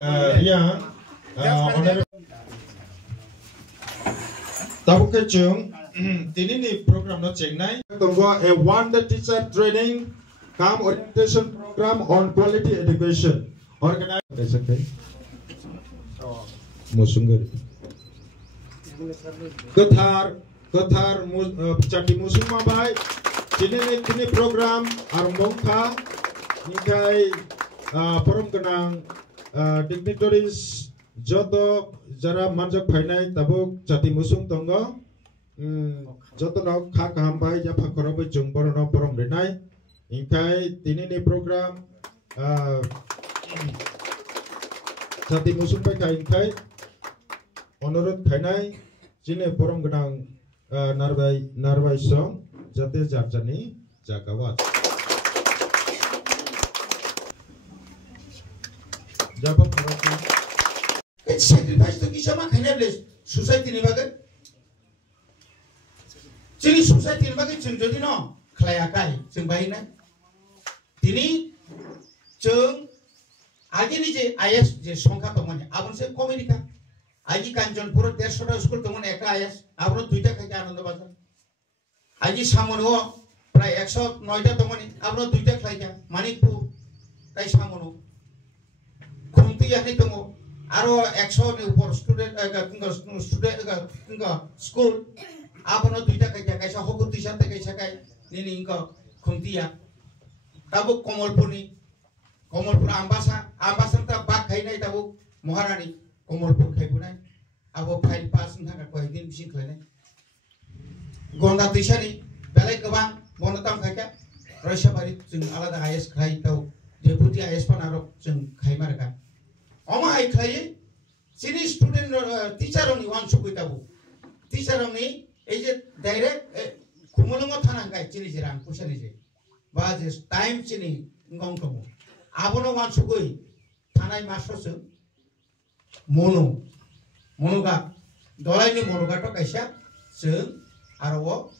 Yeah, honorable. Tabuke chung, tinini program no chengnai. Tunggu a one-day teacher training, come orientation program on quality education. Organization. Musunggir. Kathar chati musung mabai. Tinini program armbong kha. Nikai forum kenang dignitaries joto jara manjak phainai tabuk chati musung tongo joto nok kha kaham bai ja phakoro bai jung bor no forum renai ingkai tinini program chati musung bai kai ingkai onorot phainai jine forum kenang narbai song jate jarjani jakawat Jawab perhatian. Sacrifice tu kisah mak kena beres society ni bagai. Jadi society ni bagai ceng jadi no kelayakai ceng bayi na. Tini ceng agi ni je ayas je songkha teman. Abang se komedi kan. Agi kanjon pura 150 school teman eka ayas. Abang duita kaki ananda bahasa. Agi samono pray 109 teman. Abang duita kaki Manipur kai samono. Yani tunggu, aro 100 ni upor student school, apa no tuita kayak sa hokut tuisa te kayak sakai nini ingko kuntia, tabuk komolpur ambasa ta bak kai nai tabuk Maharani komolpur kai punai, abo file pass nggak kau ini bising kai nai, gonda tuisa ni, belai kebang gonda tam kayak, Russia bari jeng alada IS kai tau, deputy IS pun aro jeng kai mereka. Oma ai khai sini student teacher oni wan sukui tabu teacher oni eje direct kumulungo thana kai chini jirang kusani je ba je time chini ngong tomo abono wan sukui thanai master se monoga dolai ni monoga to kaisa se aro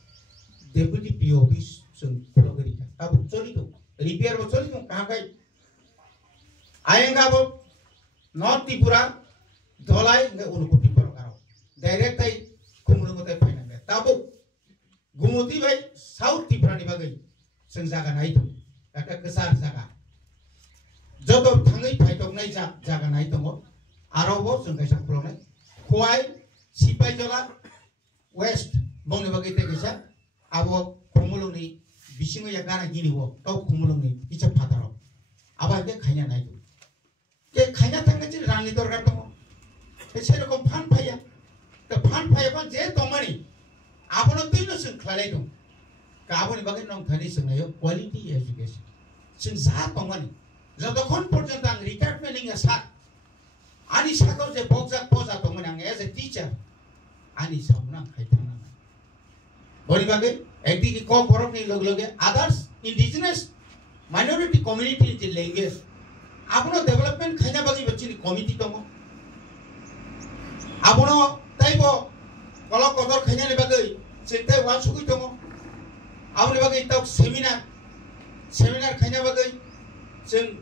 deputy PO office se progeri tabu chori to repair bo chori to ka kai ayenga bo North Tripura, dolai nggak unukuti perkara. Direct ay kumulungot ay pinang. Tabu gumuti bay South Tripura ni bagay sengjaga na ito. Kaka kesar jaga. Jodoh tangai paitok na jaga na ito mo. Araw bo sengkay sakpulong na. Kuwai Sipay Jola West bong ni bagay tegesa. Abo kumulong ni bisingo yakana gini bo. Tau kumulong ni icha pataro. Aba ke kanya na ito. Ke kanya tangga jadi rani dorgar tomo, kesana kom fan paya pun je tomani, apa no tuh sing klalai dong, kamu ni bagai nong thani sing ayo quality education, sing sah tomani, jadi kon porjan tang retired meaning sah, ani sah kau je boxer posa tomani ang as a teacher, ani samna kaitan na, boli bagai, ekdi ki kau borok ni log others indigenous minority community je language. Abono development kanya bagi bacci ni committee tomo. Abono taibo kalau kotor kanya ni bagi sentai wan sukui tomo. Abono bagi tau seminar kanya bagi sen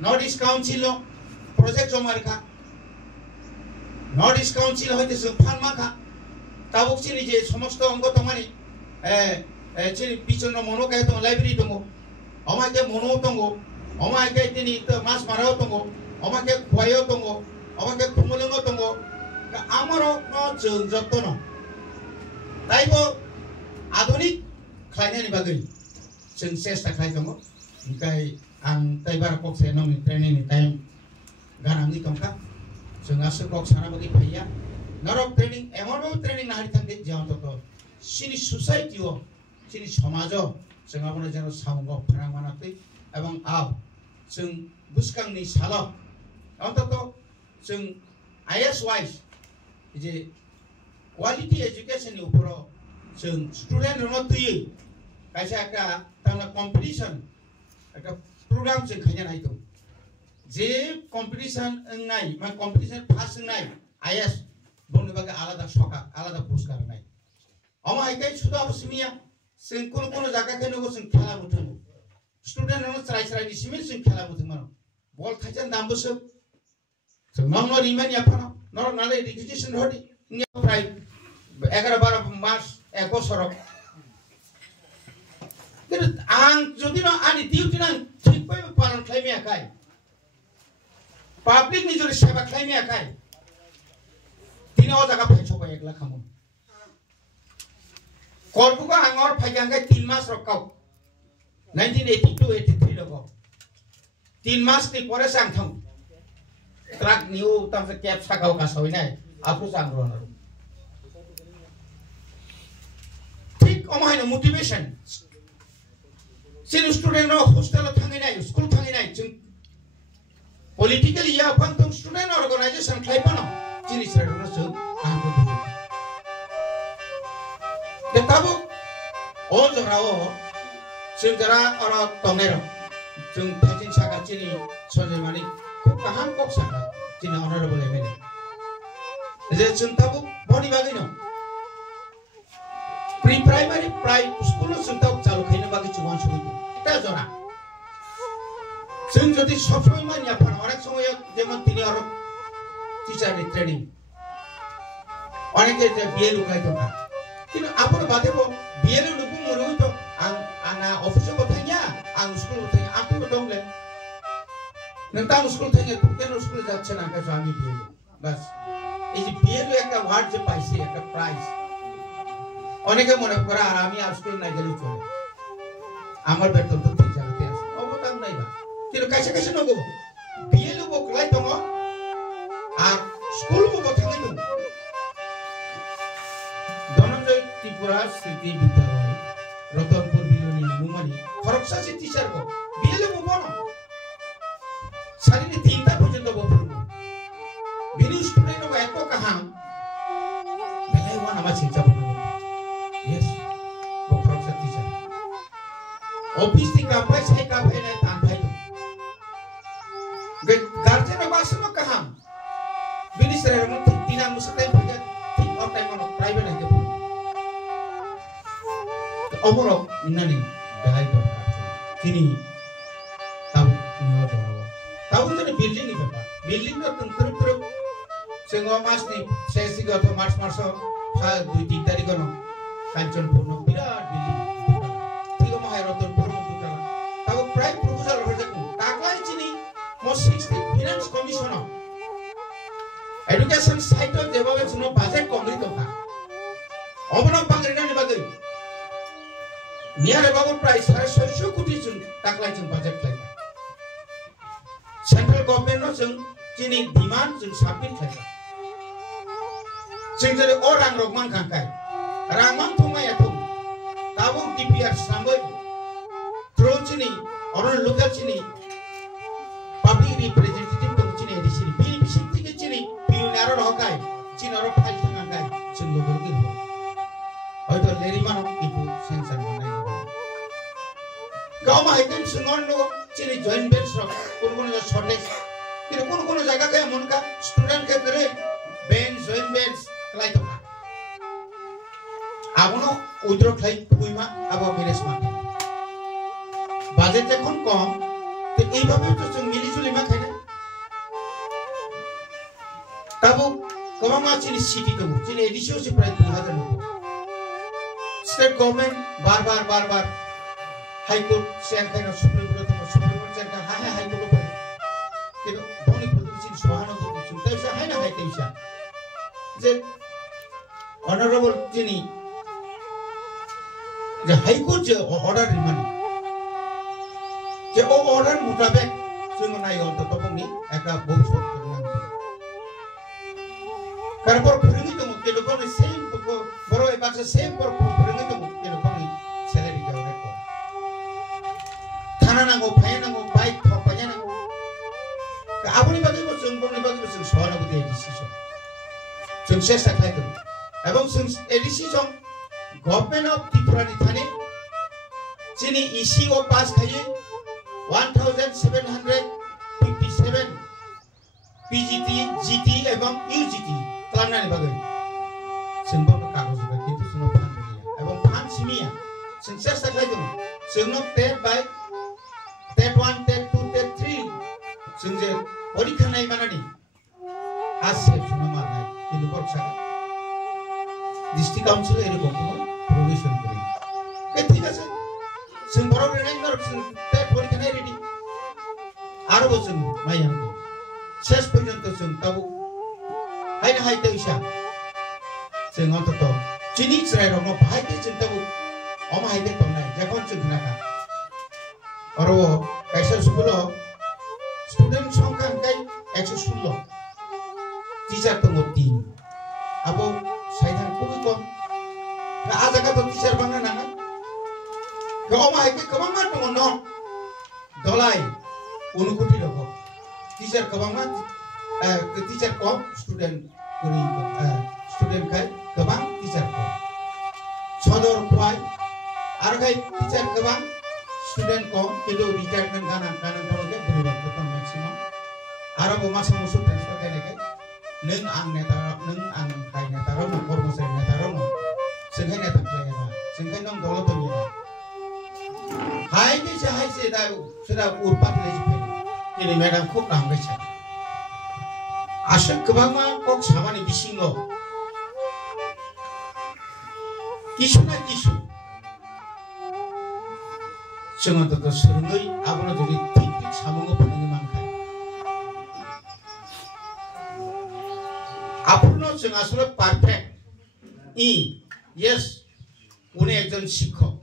North East Council lo project jomar ka. North East Council hoite sen fan maka. Tabuk sini je somosto anggo tomani sini pichon no mono kaya tomo library tomo. Oma ke mono tomo. Oma ke tini itu mas marau tunggu, oma ke kuayo tunggu, oma ke kumulungo tunggu, ke amaro no jengjoto no. Taibo adonik klanya ni bagai, jeng sesta klay tunggu, ingkai ang taibar kok senong training ni time ganang ni tongka, jeng asu kok sana bagi paya, narok training, emor training nahari tangde jangan toto, sini society wo, sini samajo, jeng apa na jangan saunggo perang mana tu, abang ab. Sing buskang ni salah, atau sing IS wise, jadi quality education ni upro, sing student orang tu ye, kaisa ka tanah competition, ka program sing kanya na itu, je competition engai, mak competition pass engai, IS, bonu baga alada soka, alada puskar engai, ama ikai sudah bersemia, sing kuno jaga kena go sing khala mutu. Student orang cerai ni simen sing khala mutu mana, bol kajian dambus जों नंगौ remain याफानो नर नाले requisition हडी प्राय 11-12 मास 1 বছর কিন্তু आं যদি না आंनि डिउटि नां ঠিকভাবে পালন খাইমিয়াखाय पाब्लिक नि जरि सेवा खाइमियाखाय दिनै अ जागा फाइसबाय एकला खामो करबुगा आंगर फाइगांगाय 3 मास रकाव 1982-83 लगो 3 मास नि परे सांग थां ट्राक निउ तामसे कैब सागाव गासावनाय आफु सांग्रन ठीक अमायनो मोटिवेशन सिन स्टूडेंट नो हॉस्टल थांगिनाय स्कूल थांगिनाय जों politically ya pantong student organization खाइपानो जिनिस रनो सो आंखौ बुझो देताबो ओ जराओ जों जरा अर तंगेरो जों थाजिन सागा चिनि सजयमानि खूब गाहाम कक सागा चिनि अनरेबल एमएलए जे जों ताबो बनि बागै न प्री प्राइमरी प्राइ स्कुल जों ताबो चालु खाइनो बागै जुवान सुबिदो एटा जरा जों যদি সব সময় মানিয়া পান অনেক সময় যেমন তিনি আর টিচার ট্রেনিং অনেকে যে বিএল উকাইতো না কিন্তু আপন বাদেবো বিএল লুকু মরে হইতো আনা অফিসে কথাইয়া আং স্কুল কথাইয়া আপনি দংলে নতাং স্কুল থেকে কেন স্কুলে যাচ্ছে না কাছে আমি বিএল বাস এই যে বিএল একটা ওয়ার্ড যে পাইছে একটা প্রাইজ অনেকে মনে করে আর আমি আর স্কুল নাই গেলে চলে আমার বেতন তো ঠিক জায়গাতে আছে অবতাম নাই বা কিন্তু কাছে কাছে নগো বিএল বো কলাই দङ আর স্কুল বো থাকি দङ ধনঞ্জয় ত্রিপুরা স্মৃতি বিদ্যালয় রতনপুর বিলনি মুমানি খরকসাসি টিচার গো বিএল বো বন সারিনি 3টা পর্যন্ত বো পড়ব বিনি স্টুডেন্ট গো এত কাহাম বেলাই ওয়ান আমা চিন্তা বন ইয়েস বো খরকসা টিচার অফিস থেকে কাপাই সাই কাপাই না তান ভাই गार्जेन बासनो कहम बिनिसरे रमन तिना मुसते फगे ठीक ऑफ टाइम न प्राइवेट है अमरो इनानि बेलाय दरकार तिनी ताउ नो दराव ताउ जने बिल्डिंग नि बेपार बिल्डिंग न तंत्र सेंगो मासनि सेसिग अथ मार्च 2-3 तारिख न कांचनपुर न बिराट बिल्डिंग ठीक महाय रतनपुर न दुटा ताउ प्राइस प्रपोजल हो जाकु ताकलाय चिनी Most 60 Finance Commissioner Education side of development no budget complete होगा अब ना बांग्रीना ने बागै नियर about price 600 कोटी जों ताकलाय जों budget खायगा सेंट्रल गवर्नमेंट नो जों जिनि डिमांड जों साबमिट खायगा जों जेरै अ रां रगमान खांखाय रांमान थमाया थम ताबो डिपिआर सामै थ्रो जिनि अरन local Jini public representative to chini edisi bini bisinti ke chini pionero hokai chinoro file thangai chinglo gorgi ho hoito leri mano ipu sanction manai gaw ma item sungon lo chini joint bench ro kono jo shortage কিন্তু কোন জায়গা কে মন কা student কে করে bench joint bench ক্লাই তো আবনো withdraw ক্লাই কইমা আবা manage মা বাজেট এখন কম তো এইভাবে তো जों মিলিজুলি মা খাইনা তাবো কমা চিনি সিটি তো চিনি এডিশিও সে প্রায় 2000 লোক স্টেট গভর্নমেন্ট বারবার হাইকোর্ট শেয়ার খাইনা সুপ্রিম কোর্ট শেয়ার কা হ্যাঁ হাইকোর্ট করে কিন্তু বনি প্রতিনিধি সহানুভূতি চিন্তা সে হয় না হাইতেইসা যে অনারেবল চিনি যে হাইকোর্ট যে অর্ডার রিমান্ড যে ও অর্ডার মোতাবেক जों नायो तपंनि एका बहुसत करनांग कारपर फोरोंgi दङ केदोबनि सेम बरो एबासे सेम पर फोरोंgi दङ केदोबनि सैलारि गावरे को थाना नांगौ फाय नांगौ बाइक थपाया नांगौ आबनि बागैबो जों बनि बागैबो जों सहानुभूति डिसिजन जों सेस्था खायदों एबं जों डिसिजन गभर्नमेंट अफ त्रिपुरानि थाने जिनि इसिओ पास खायो 1757 PGT, GT एवं UGT खालामनानै बागै जोंबो कागज बाय किन्तु जोंनो फान गैया एवं फान सिमिया जों सेस्था खालामदों जोंनो टेट 1 टेट 2 टेट 3 जों जे परीक्षा नाय मानानि আছে শুনামা নাই কিন্তু বর্ষা ডিস্ট্রিক্ট কাউন্সিলে এরকম কোনো প্রভিশন করি ঠিক আছে जों बराव रेनाय परीक्षा नाय रेडी आरो जों माइयांगो शेष पर्यन्त जों ताबो हायना हायते इसा जों अन्तत चिनि चरायरावनो बाहायते जों ताबो अमा हायते तनाय जखन जों नाका आरो कायसा स्कुल स्टुडेन्ट संख्या हंखाय 116 टीचार दङ 3 आबो साइदान खुबै कम आ जायगायाव टीचार बांनो नाङा Kau hai ke kau mat tu no, dolai, unu kuti loko. Teacher kau mat, teacher kau student kuri, student kai kau teacher kau. Sodor kuai, argai teacher kau student kau itu retirement kanan kau ke beri waktu tu maximum. Arab masa musuh transfer kai nekai, neng ang kai netaro no, kormos netaro no, sengkai netak kai na, sengkai nom dolat tu ni. Hai ke sahai sudah urpat lagi pun. Ini madam kok nam kece. Asyik kebangma kok sama ni bisingo. Kisu na kisu. Jangan tu serungai, apa nak jadi tik sama ngo pernah ni mangkai. Apa nak jangan sudah perfect. Yes, une ekjon শিক্ষক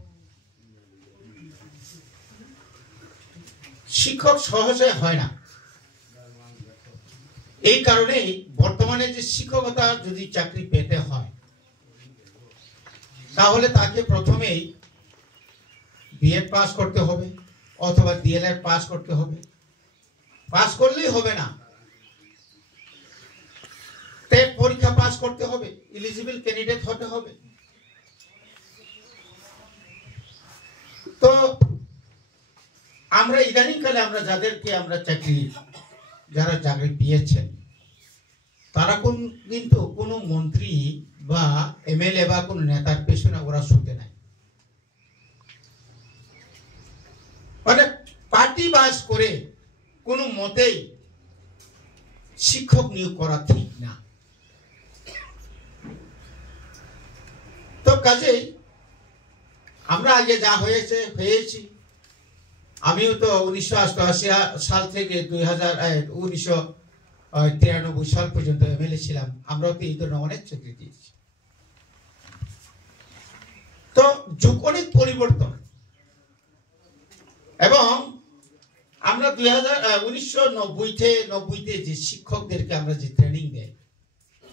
শিক্ষক সহজে হয় না এই কারণে বর্তমানে যে শিক্ষকতা যদি চাকরি পেতে হয় তাহলে তাকে প্রথমেই বিএড পাস করতে হবে অথবা ডিএলএড পাস করতে হবে পাস করলেই হবে না টেট পরীক্ষা পাস করতে হবে এলিজিবল ক্যান্ডিডেট হতে হবে তো আমরা ইদানিং কালে আমরা যাদেরকে আমরা যারা চাকরি পেয়েছেন তারা কিন্তু কোনো মন্ত্রী বা এমএলএ বা কোনো নেতার পেছনে ওরা ছুটে নাই মানে পার্টি বাস করে কোনো মতেই শিক্ষক নিয়োগ করা ঠিক না তো কাজেই আমরা আগে যা হয়েছি আমিও তো 1988 সাল থেকে 1993 সাল পর্যন্ত এমএলএ ছিলাম আমরাও তো এই ধরনের অনেক চাকরি দিয়েছি তো যুগ অনেক পরিবর্তন এবং আমরা 1990 তে যে শিক্ষকদেরকে আমরা যে ট্রেনিং দেই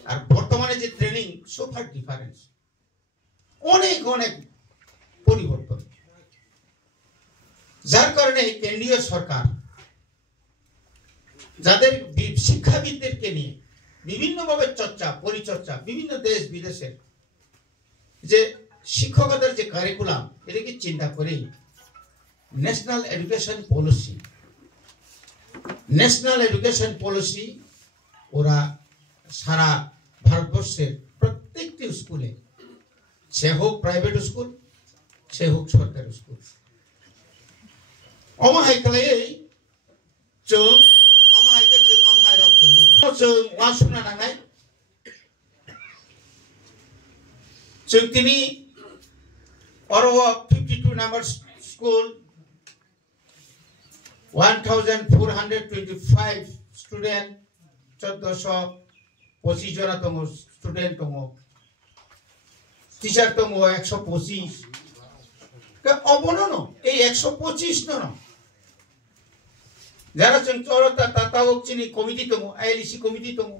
আর বর্তমানে যে ট্রেনিং সুপার ডিফারেন্স অনেক পরিবর্তন যার কারণে কেন্দ্রীয় সরকার যাদের শিক্ষাবিদদেরকে নিয়ে বিভিন্নভাবে পরিচর্যা বিভিন্ন দেশ বিদেশের যে শিক্ষকতার যে কারিকুলাম এটাকে চিন্তা করে ন্যাশনাল এডুকেশন পলিসি ওরা সারা ভারতবর্ষের প্রত্যেকটি স্কুলে সে হোক প্রাইভেট স্কুল সে হোক সরকারি স্কুল অমাহাইখালে जों অমাহাইকে जों অমাহাইরাव जों वासुना नांनाय जों दिनै अरव 52 नाम्बार स्कुल 1425 स्टूडेंट 1425 जना दङ स्टूडेंट दङ टीचर दङ 125 কে অবনন এই 125 নন যারা চঞ্চলতা তাতাওক চিনি কমিটি দङ আইএলসি কমিটি দङ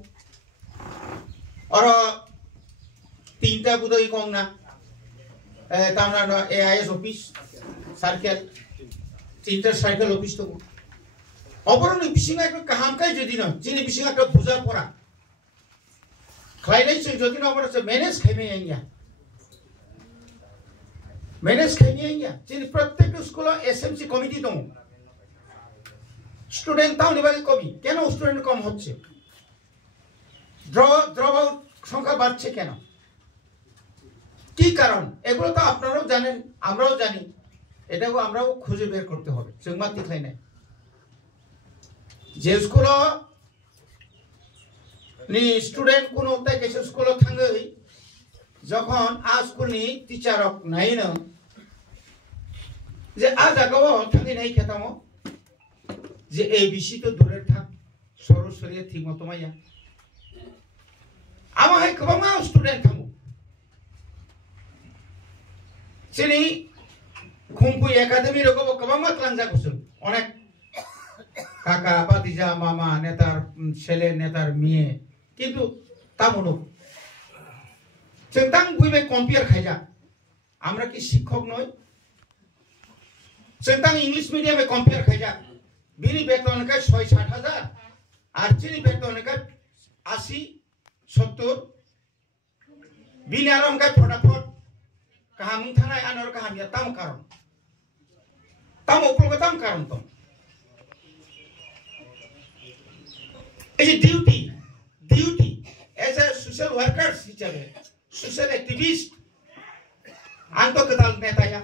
আর তিনটা বুদই কম না তামনা এআইএস অফিস সার্কেল তিনটা সার্কেল অফিস দङ অবরণ বিসিঙা একটা কাহামকাই যদি না চিনি বিসিঙা একটা বুঝা পড়া খাইনাই যদি না আমরা ম্যানেজ খাইমে আইয়া मैनेज खाइनिया जिन प्रत्येक स्कूल एसएमसी कमिटी दङ स्टूडेंट तावनि बारे कमी केन स्टूडेंट कम হচ্ছে ড্রপ আউট সংখ্যা বাড়ছে কেন কি কারণ এগুলো তো আপনারাও জানেন আমরাও জানি এটাও আমরাও খুঁজে বের করতে হবে সংবাদ খাই নাই যে school ni student kuno tai kaisa school thangai jokhon a school ni teacher rok naino je a jagao thangi nai khetamo je abc to dure thak sorosori thik moto maya ama hai kwbangma student thango sini khumpu academy rogo kwbangma klangjago sung onek kaka patija mama netar sele netar miye kintu tamuno centang buibe compare khaija amra ki shiক্ষক noy centang english medium e compare khaija bini beton ka 6-7,000 ar chini beton ka 80-70 bini aram ka photafot kahamung thanai anor kaham ya tam karon tam upol ka tam karon to is a duty as a social worker, social activist, anto kedal neta ya.